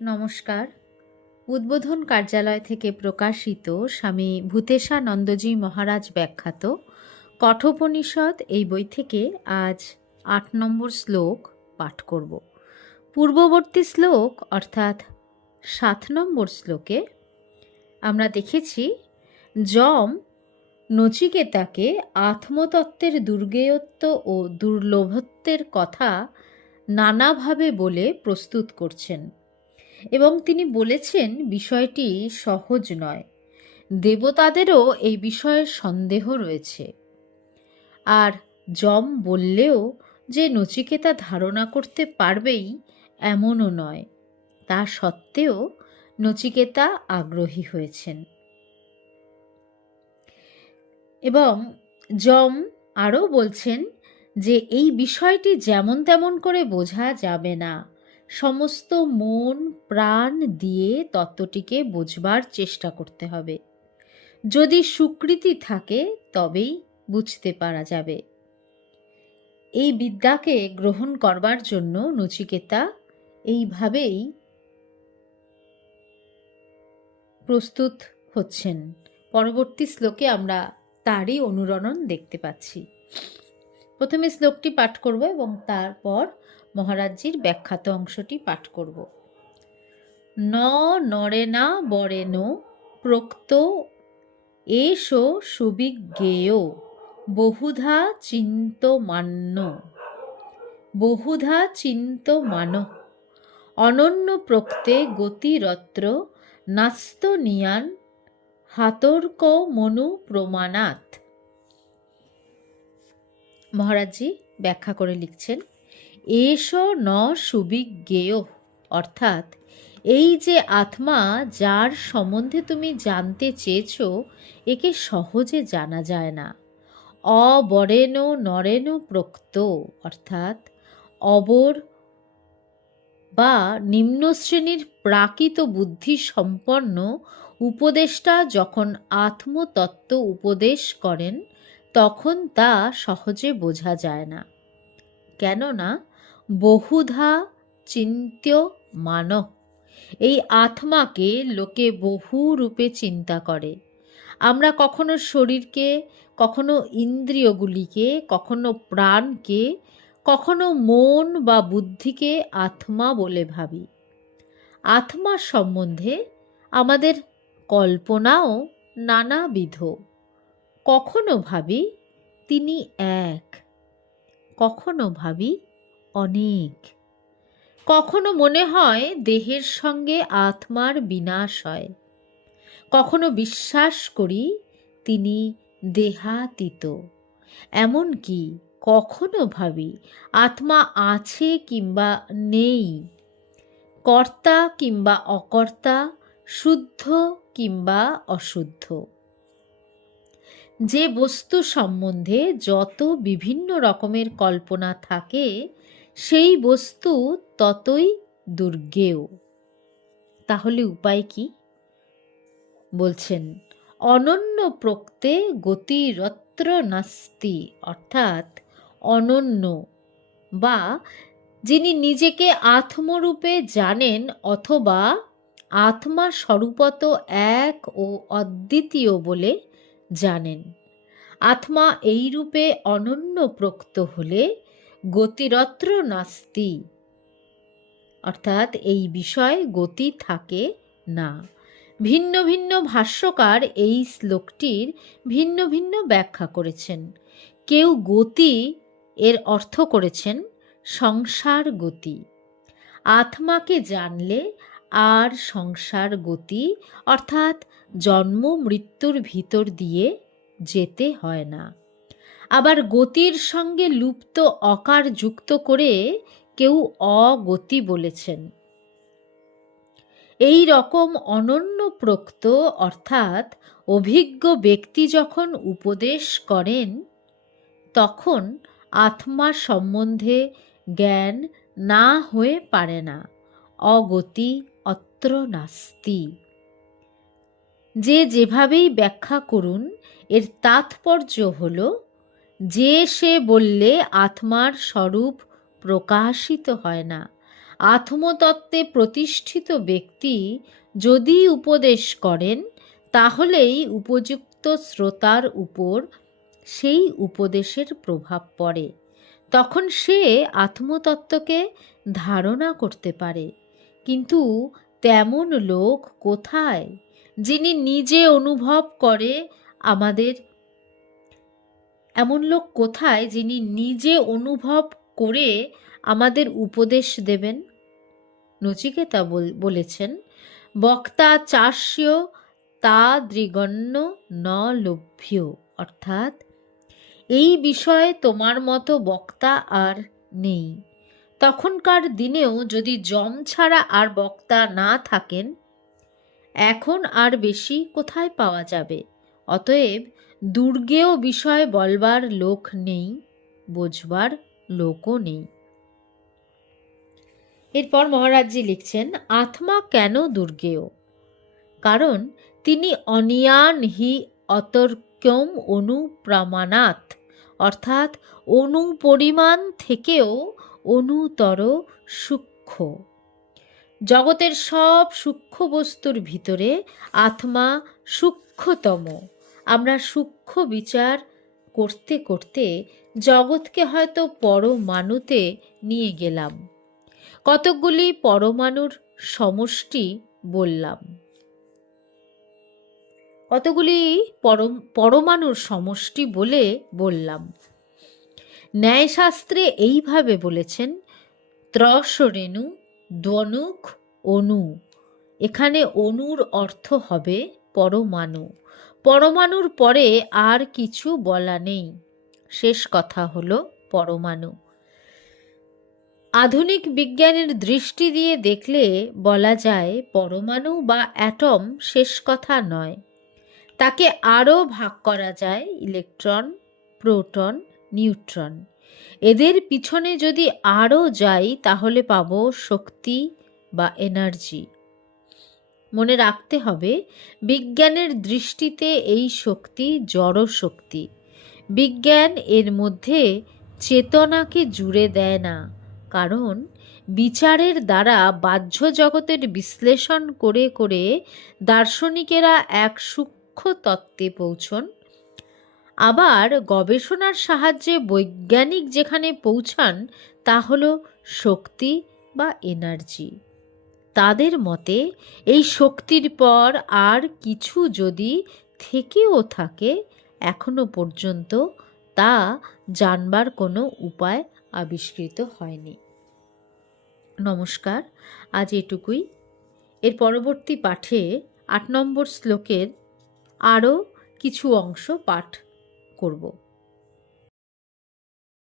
নমস্কার। উদ্বোধন কার্যালয় থেকে প্রকাশিত স্বামী ভূতেশানন্দজি মহারাজ ব্যাখ্যাত কঠোপনিষদ এই বই থেকে আজ আট নম্বর শ্লোক পাঠ করব। পূর্ববর্তী শ্লোক অর্থাৎ সাত নম্বর শ্লোকে আমরা দেখেছি, যম নচিকেতাকে আত্মতত্ত্বের দুর্গেয়ত্ব ও দুর্লভত্বের কথা নানাভাবে বলে প্রস্তুত করছেন। এবং তিনি বলেছেন, বিষয়টি সহজ নয়। দেবতাদেরও এই বিষয়ে সন্দেহ রয়েছে। আর যম বললেও যে নচিকেতা ধারণা করতে পারবেই, এমনও নয়। তা সত্ত্বেও নচিকেতা আগ্রহী হয়েছেন। এবং যম আরও বলছেন যে, এই বিষয়টি যেমন তেমন করে বোঝা যাবে না। সমস্ত মন, প্রাণ দিয়ে তত্ত্বটিকে বোঝবার চেষ্টা করতে হবে। যদি স্বীকৃতি থাকে, তবেই বুঝতে পারা যাবে। এই বিদ্যাকে গ্রহণ করবার জন্য নচিকেতা এইভাবেই প্রস্তুত হচ্ছেন। পরবর্তী শ্লোকে আমরা তারই অনুরণন দেখতে পাচ্ছি। প্রথমে শ্লোকটি পাঠ করব এবং তারপর মহারাজজির ব্যাখ্যাত অংশটি পাঠ করব। ন নরেনা বরেন প্রোক্ত এসো সুবিজ্ঞেয় বহুধা চিন্তমান্য বহুধা চিন্তমান অনন্য প্রক্তে গতিরত্র নাস্ত নিয়ান হাতর্ক মনু প্রমাণাত মহারাজজি ব্যাখ্যা করে লিখছেন, এস ন সুবিজ্ঞেয় অর্থাৎ এই যে আত্মা যার সম্বন্ধে তুমি জানতে চেয়েছ, একে সহজে জানা যায় না। অবরেণ নরেণ প্রক্ত, অর্থাৎ অবর বা নিম্ন শ্রেণির প্রাকৃত বুদ্ধি সম্পন্ন উপদেষ্টা যখন আত্মতত্ত্ব উপদেশ করেন তখন তা সহজে বোঝা যায় না। কেননা বহুধা চিন্ত্য মান। এই আত্মাকে লোকে বহু রূপে চিন্তা করে। আমরা কখনো শরীরকে, কখনো ইন্দ্রিয়গুলিকে, কখনো প্রাণকে, কখনো মন বা বুদ্ধিকে আত্মা বলে ভাবি। আত্মা সম্বন্ধে আমাদের কল্পনাও নানাবিধ। কখনো ভাবি তিনি এক, কখনো ভাবি অনেক। কখনো মনে হয় দেহের সঙ্গে আত্মার বিনাশ হয়। কখনো বিশ্বাস করি তিনি দেহাতীত। এমনকি কখনো ভাবি আত্মা আছে কিংবা নেই, কর্তা কিংবা অকর্তা, শুদ্ধ কিংবা অশুদ্ধ। যে বস্তু সম্বন্ধে যত বিভিন্ন রকমের কল্পনা থাকে, সেই বস্তু ততই দুর্গেয়। তাহলে উপায় কি? বলছেন, অনন্য প্রক্তে গতিরত্র নাস্তি, অর্থাৎ অনন্য, বা যিনি নিজেকে আত্মরূপে জানেন অথবা আত্মা স্বরূপত এক ও অদ্বিতীয় বলে জানেন। আত্মা এই রূপে অনন্য প্রক্ত হলে গতিরত্র নাস্তি। অর্থাৎ এই বিষয়ে গতি থাকে না। ভিন্ন ভিন্ন ভাষ্যকার এই শ্লোকটির ভিন্ন ভিন্ন ব্যাখ্যা করেছেন। কেউ গতি এর অর্থ করেছেন সংসার গতি। আত্মাকে জানলে আর সংসার গতি, অর্থাৎ জন্ম মৃত্যুর ভিতর দিয়ে যেতে হয় না। আবার গতির সঙ্গে লুপ্ত অকার যুক্ত করে কেউ অগতি বলেছেন। এই রকম অনন্য প্রক্ত, অর্থাৎ অভিজ্ঞ ব্যক্তি যখন উপদেশ করেন, তখন আত্মা সম্বন্ধে জ্ঞান না হয়ে পারে না। অগতি অত্র নাস্তি। যে যেভাবেই ব্যাখ্যা করুন, এর তাৎপর্য হল, যে সে বললে আত্মার স্বরূপ প্রকাশিত হয় না, আত্মতত্ত্বে প্রতিষ্ঠিত ব্যক্তি যদি উপদেশ করেন, তাহলেই উপযুক্ত শ্রোতার উপর সেই উপদেশের প্রভাব পড়ে। তখন সে আত্মতত্ত্বকে ধারণা করতে পারে। কিন্তু তেমন লোক কোথায়? যিনি নিজে অনুভব করে আমাদের। এমন লোক কোথায় যিনি নিজে অনুভব করে আমাদের উপদেশ দেবেন? নচিকেতা বলেছেন, বক্তা চাষ্য তা দৃগণ্য ন লভ্য। অর্থাৎ, এই বিষয়ে তোমার মতো বক্তা আর নেই। তখনকার দিনেও যদি জম ছাড়া আর বক্তা না থাকেন এখন আর বেশি কোথায় পাওয়া যাবে? অতএব দুর্গেও বিষয় বলবার লোক নেই, বোঝবার লোকও নেই। এরপর মহারাজজি লিখছেন, আত্মা কেন দুর্গেয়? কারণ তিনি অনিয়ান হি অতর্কম অনুপ্রমাণাত অর্থাৎ অনুপরিমাণ থেকেও অনুতর সূক্ষ্ম। জগতের সব সূক্ষ্ম বস্তুর ভিতরে আত্মা সূক্ষ্মতম। আমরা সূক্ষ্ম বিচার করতে করতে জগৎকে হয়তো পরমাণুতে নিয়ে গেলাম। কতকগুলি পরমাণুর সমষ্টি বললাম। কতগুলি পরম, পরমাণুর সমষ্টি বলে বললাম। ন্যায়শাস্ত্রে এইভাবে বলেছেন ত্রস রেণু দ্বনুক অনু। এখানে অনুর অর্থ হবে পরমাণু। পরমাণুর পরে আর কিছু বলা নেই। শেষ কথা হলো পরমাণু। আধুনিক বিজ্ঞানের দৃষ্টি দিয়ে দেখলে বলা যায় পরমাণু বা অ্যাটম শেষ কথা নয়। তাকে আরও ভাগ করা যায় ইলেকট্রন, প্রোটন, নিউট্রন। এদের পিছনে যদি আরও যাই, তাহলে পাব শক্তি বা এনার্জি মনে রাখতে হবে, বিজ্ঞানের দৃষ্টিতে এই শক্তি জড় শক্তি। বিজ্ঞান এর মধ্যে চেতনাকে জুড়ে দেয় না, কারণ বিচারের দ্বারা বাহ্য জগতের বিশ্লেষণ করে করে দার্শনিকেরা এক সূক্ষ্ম তত্ত্বে পৌঁছন। আবার গবেষণার সাহায্যে বৈজ্ঞানিক যেখানে পৌঁছান, তা হল শক্তি বা এনার্জি তাদের মতে, এই শক্তির পর আর কিছু যদি থেকেও থাকে, এখনও পর্যন্ত তা জানবার কোনো উপায় আবিষ্কৃত হয়নি। নমস্কার, আজ এটুকুই। এর পরবর্তী পাঠে আট নম্বর শ্লোকের আরও কিছু অংশ পাঠ করব।